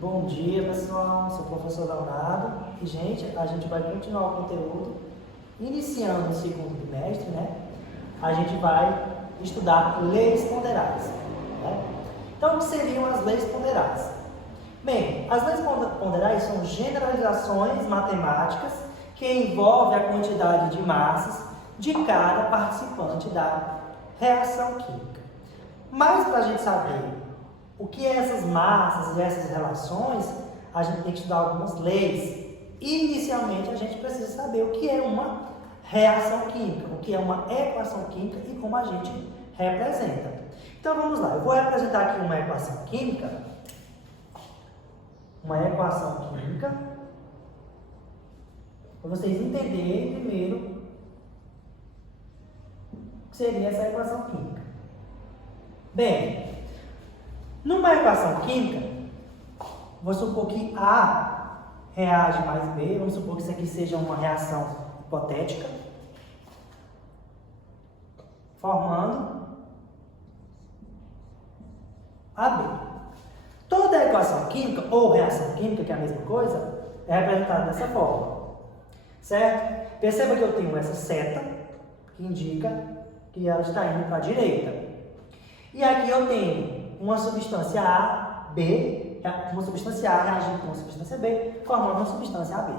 Bom dia, pessoal. Sou o professor Leonardo. E, gente, a gente vai continuar o conteúdo. Iniciando o segundo bimestre, né? A gente vai estudar leis ponderais. Né? Então, o que seriam as leis ponderais? Bem, as leis ponderais são generalizações matemáticas que envolvem a quantidade de massas de cada participante da reação química. Mas, para a gente saber o que é essas massas e essas relações, a gente tem que estudar algumas leis. Inicialmente, a gente precisa saber o que é uma reação química, o que é uma equação química e como a gente representa. Então, vamos lá. Eu vou representar aqui uma equação química. Para vocês entenderem primeiro o que seria essa equação química. Bem, numa equação química, vou supor que A reage mais B, vamos supor que isso aqui seja uma reação hipotética, formando AB. Toda equação química, ou reação química, que é a mesma coisa, é representada dessa forma, certo? Perceba que eu tenho essa seta, que indica que ela está indo para a direita. E aqui eu tenho uma substância A, B, uma substância A reagindo com uma substância B, formando uma substância AB.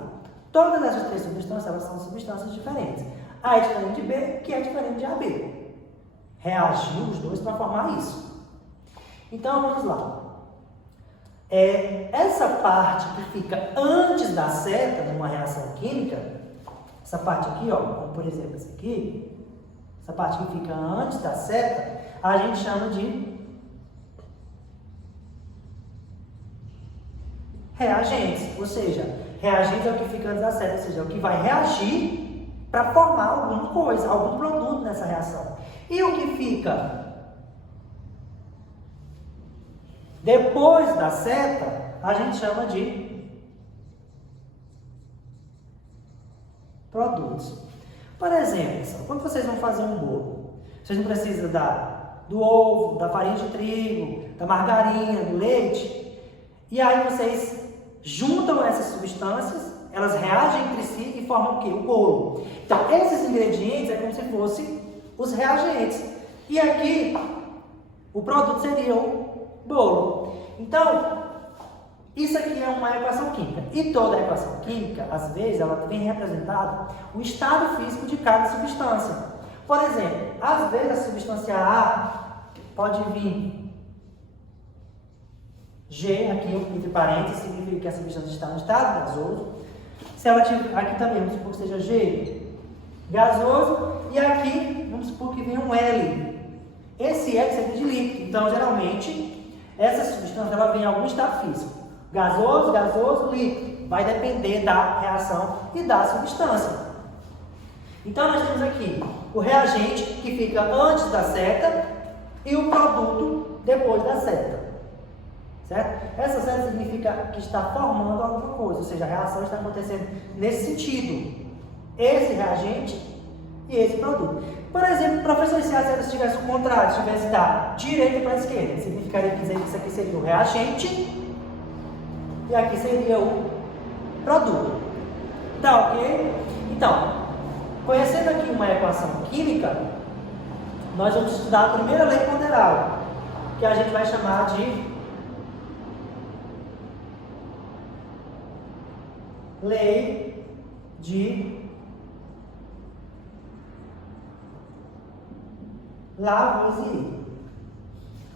Todas essas três substâncias, elas são substâncias diferentes. A é diferente de B, que é diferente de AB. Reagiu os dois para formar isso. Então, vamos lá. Essa parte que fica antes da seta, numa reação química, essa parte aqui, ó, como por exemplo essa aqui, essa parte que fica antes da seta, a gente chama de reagentes, ou seja, reagente é o que fica antes da seta, ou seja, é o que vai reagir para formar alguma coisa, algum produto nessa reação. E o que fica depois da seta, a gente chama de produtos. Por exemplo, quando vocês vão fazer um bolo, vocês não precisam do ovo, da farinha de trigo, da margarina, do leite, e aí vocês juntam essas substâncias, elas reagem entre si e formam o quê? O bolo. Então, esses ingredientes é como se fossem os reagentes. E aqui, o produto seria o bolo. Então, isso aqui é uma equação química. E toda equação química, às vezes, ela vem representada o estado físico de cada substância. Por exemplo, às vezes a substância A pode vir G, aqui entre parênteses, significa que a substância está no estado gasoso. Se ela tiver, aqui também, vamos supor que seja G gasoso, e aqui, vamos supor que venha um L. Esse L seria de líquido. Então, geralmente, essa substância ela vem em algum estado físico. Gasoso, líquido. Vai depender da reação e da substância. Então, nós temos aqui o reagente que fica antes da seta e o produto depois da seta. Certo? Essa seta significa que está formando alguma coisa, ou seja, a reação está acontecendo nesse sentido. Esse reagente e esse produto. Por exemplo, professor, se a seta estivesse o contrário, se tivesse da direita para a esquerda, significaria dizer que isso aqui seria o reagente e aqui seria o produto. Tá ok? Então, conhecendo aqui uma equação química, nós vamos estudar a primeira lei ponderal, que a gente vai chamar de lei de Lavoisier.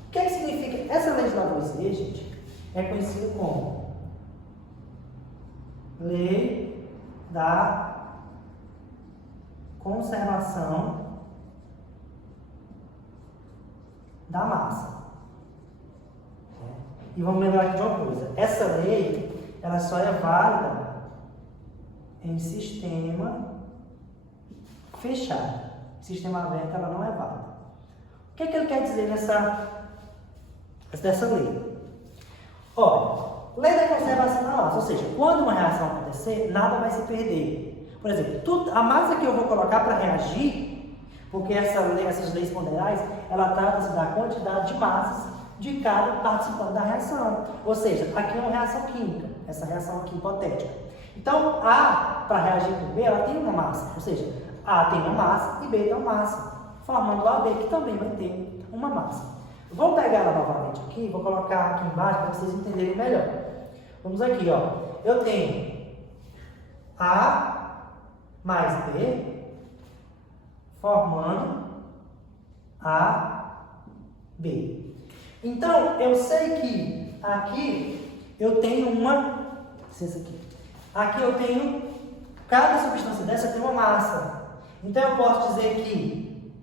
O que significa? Essa lei de Lavoisier, gente, é conhecida como lei da conservação da massa. E vamos lembrar aqui de uma coisa. Essa lei, ela só é válida em sistema fechado. Sistema aberto, ela não é válida. O que ele quer dizer dessa lei? Olha, lei da conservação da massa, ou seja, quando uma reação acontecer, nada vai se perder. Por exemplo, a massa que eu vou colocar para reagir, porque essas leis ponderais, ela trata-se da quantidade de massas de cada participante da reação. Ou seja, aqui é uma reação química, essa reação aqui hipotética. Então, A, para reagir com B, ela tem uma massa. Ou seja, A tem uma massa e B tem uma massa, formando AB, que também vai ter uma massa. Vou pegar ela novamente aqui, vou colocar aqui embaixo para vocês entenderem melhor. Vamos aqui, ó. Eu tenho A mais B formando AB. Então, eu sei que aqui eu tenho uma... Licença aqui. Aqui eu tenho... Cada substância dessa tem uma massa. Então, eu posso dizer que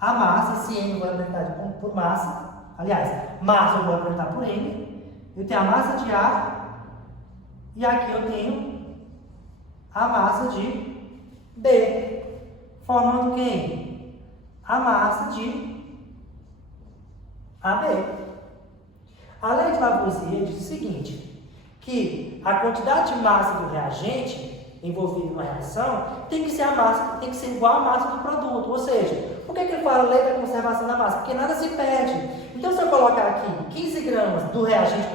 a massa, esse M eu vou representar por massa. Aliás, massa eu vou representar por M. Eu tenho a massa de A. E aqui eu tenho a massa de B. Formando quem? A massa de AB. A lei de Lavoisier diz o seguinte, que a quantidade de massa do reagente envolvido numa reação tem que ser a massa, tem que ser igual à massa do produto. Ou seja, por que ele fala lei da conservação da massa? Porque nada se perde. Então, se eu colocar aqui 15 gramas do reagente,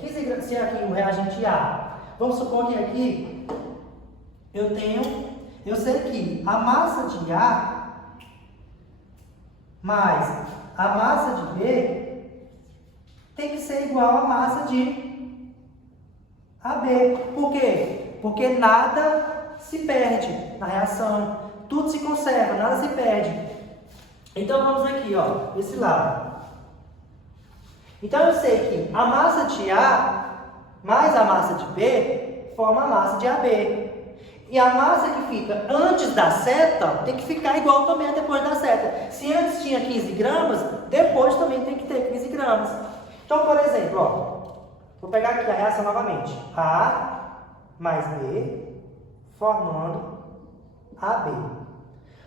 15 gramas, se aqui o reagente A, vamos supor que aqui eu sei que a massa de A mais a massa de B tem que ser igual à massa de AB. Por quê? Porque nada se perde na reação. Tudo se conserva, nada se perde. Então, vamos aqui, ó, desse lado. Então, eu sei que a massa de A mais a massa de B forma a massa de AB. E a massa que fica antes da seta tem que ficar igual também depois da seta. Se antes tinha 15 gramas, depois também tem que ter 15 gramas. Então, por exemplo, ó, vou pegar aqui a reação novamente. A mais B formando AB.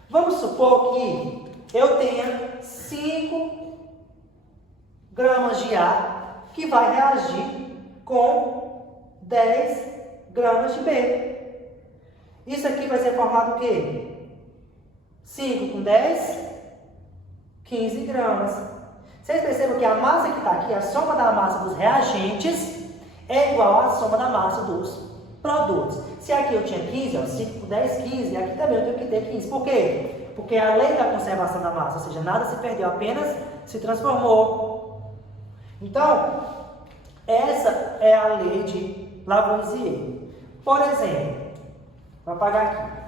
Vamos supor que eu tenha 5 gramas de A que vai reagir com 10 gramas de B. Isso aqui vai ser formado o quê? 5 com 10, 15 gramas. Vocês percebem que a massa que está aqui, a soma da massa dos reagentes, é igual à soma da massa dos produtos. Se aqui eu tinha 15, ó, 5 com 10, 15, aqui também eu tenho que ter 15. Por quê? Porque a lei da conservação da massa, ou seja, nada se perdeu, apenas se transformou. Então, essa é a lei de Lavoisier. Por exemplo, vou apagar aqui.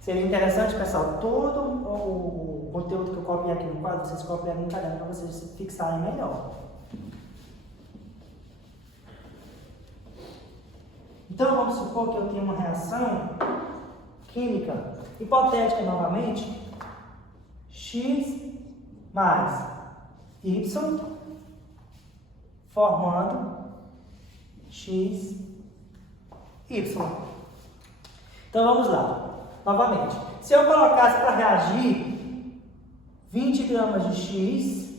Seria interessante, pessoal, todo o conteúdo que eu copiei aqui no quadro, vocês copiarem no caderno para vocês se fixarem melhor. Então, vamos supor que eu tenho uma reação química hipotética novamente, X mais Y formando X, Y. Então, vamos lá. Novamente, se eu colocasse para reagir 20 gramas de X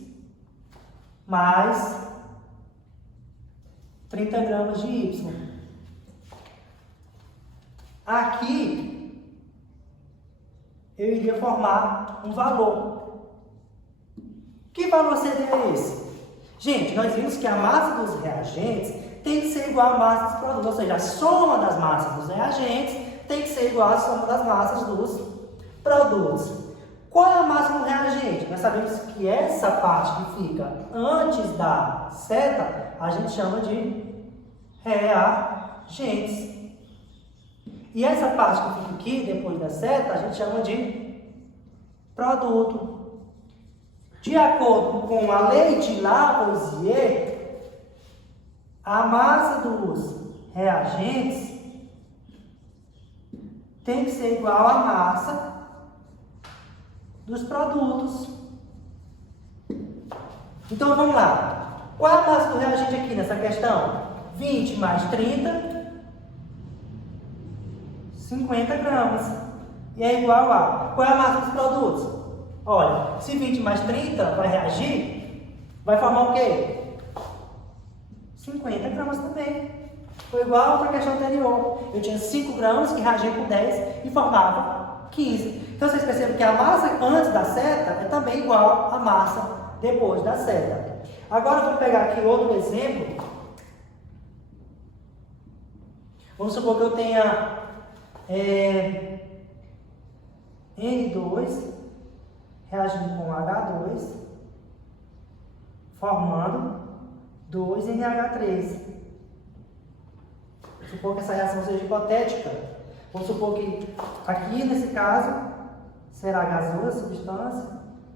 mais 30 gramas de Y. Aqui, eu iria formar um valor. Que valor seria esse? Gente, nós vimos que a massa dos reagentes tem que ser igual à massa dos produtos, ou seja, a soma das massas dos reagentes tem que ser igual à soma das massas dos produtos. Qual é a massa do reagente? Nós sabemos que essa parte que fica antes da seta, a gente chama de reagentes. E essa parte que fica aqui, depois da seta, a gente chama de produto. De acordo com a lei de Lavoisier, a massa dos reagentes tem que ser igual à massa dos produtos. Então, vamos lá. Qual é a massa do reagente aqui nessa questão? 20 mais 30, 50 gramas. E é igual a... Qual é a massa dos produtos? Olha, se 20 mais 30 vai reagir, vai formar o quê? 50 gramas também. Foi igual para a questão anterior. Eu tinha 5 gramas que reagiam com 10 e formava 15. Então vocês percebem que a massa antes da seta é também igual à massa depois da seta. Agora eu vou pegar aqui outro exemplo. Vamos supor que eu tenha N2 reagindo com H2, formando 2NH3. Vamos supor que essa reação seja hipotética. Vamos supor que aqui, nesse caso, será gasoso a substância,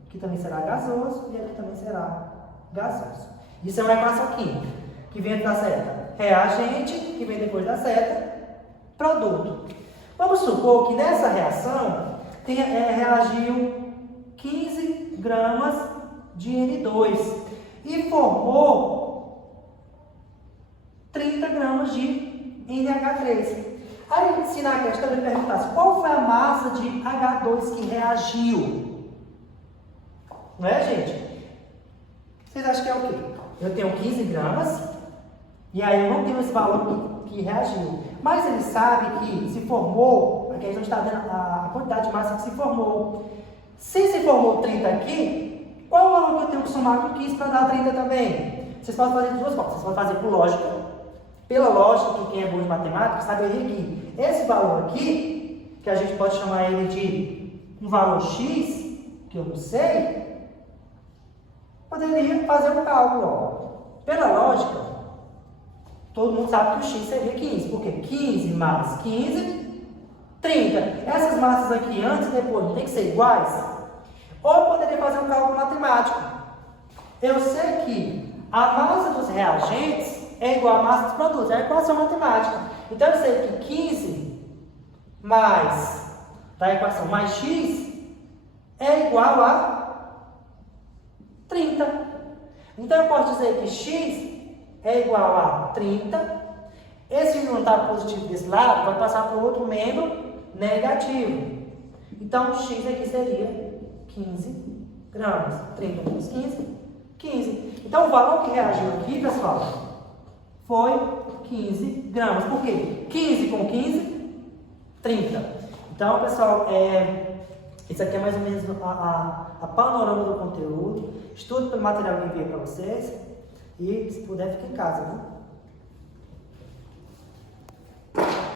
aqui também será gasoso e aqui também será gasoso. Isso é uma equação química, que vem da seta reagente, que vem depois da seta produto. Vamos supor que nessa reação reagiu 15 gramas de N2 e formou 30 gramas de NH3. Aí, se na questão ele perguntasse qual foi a massa de H2 que reagiu, não é, gente? Vocês acham que é o quê? Eu tenho 15 gramas e aí eu não tenho esse valor que reagiu. Mas ele sabe que se formou, aqui a gente está vendo a quantidade de massa que se formou. Se formou 30 aqui, qual o valor que eu tenho que somar com 15 para dar 30 também? Vocês podem fazer de duas formas. Vocês podem fazer por lógica. Pela lógica, que quem é bom de matemática saberia que esse valor aqui, que a gente pode chamar ele de um valor X, que eu não sei, poderia fazer um cálculo. Ó. Pela lógica, todo mundo sabe que o X seria 15, porque 15 mais 15, 30. Essas massas aqui, antes e depois, não tem que ser iguais? Ou eu poderia fazer um cálculo matemático. Eu sei que a massa dos reagentes é igual à massa dos produtos, é a equação matemática. Então eu sei que 15 mais da equação mais X é igual a 30. Então eu posso dizer que X é igual a 30. Esse membro positivo desse lado vai passar para o outro membro negativo. Então X aqui seria 15 gramas. 30 menos 15, 15. Então o valor que reagiu aqui, pessoal, foi 15 gramas. Por quê? 15 com 15, 30. Então, pessoal, isso aqui é mais ou menos a panorama do conteúdo. Estudo pelo material que eu enviei para vocês. E, se puder, fique em casa, viu?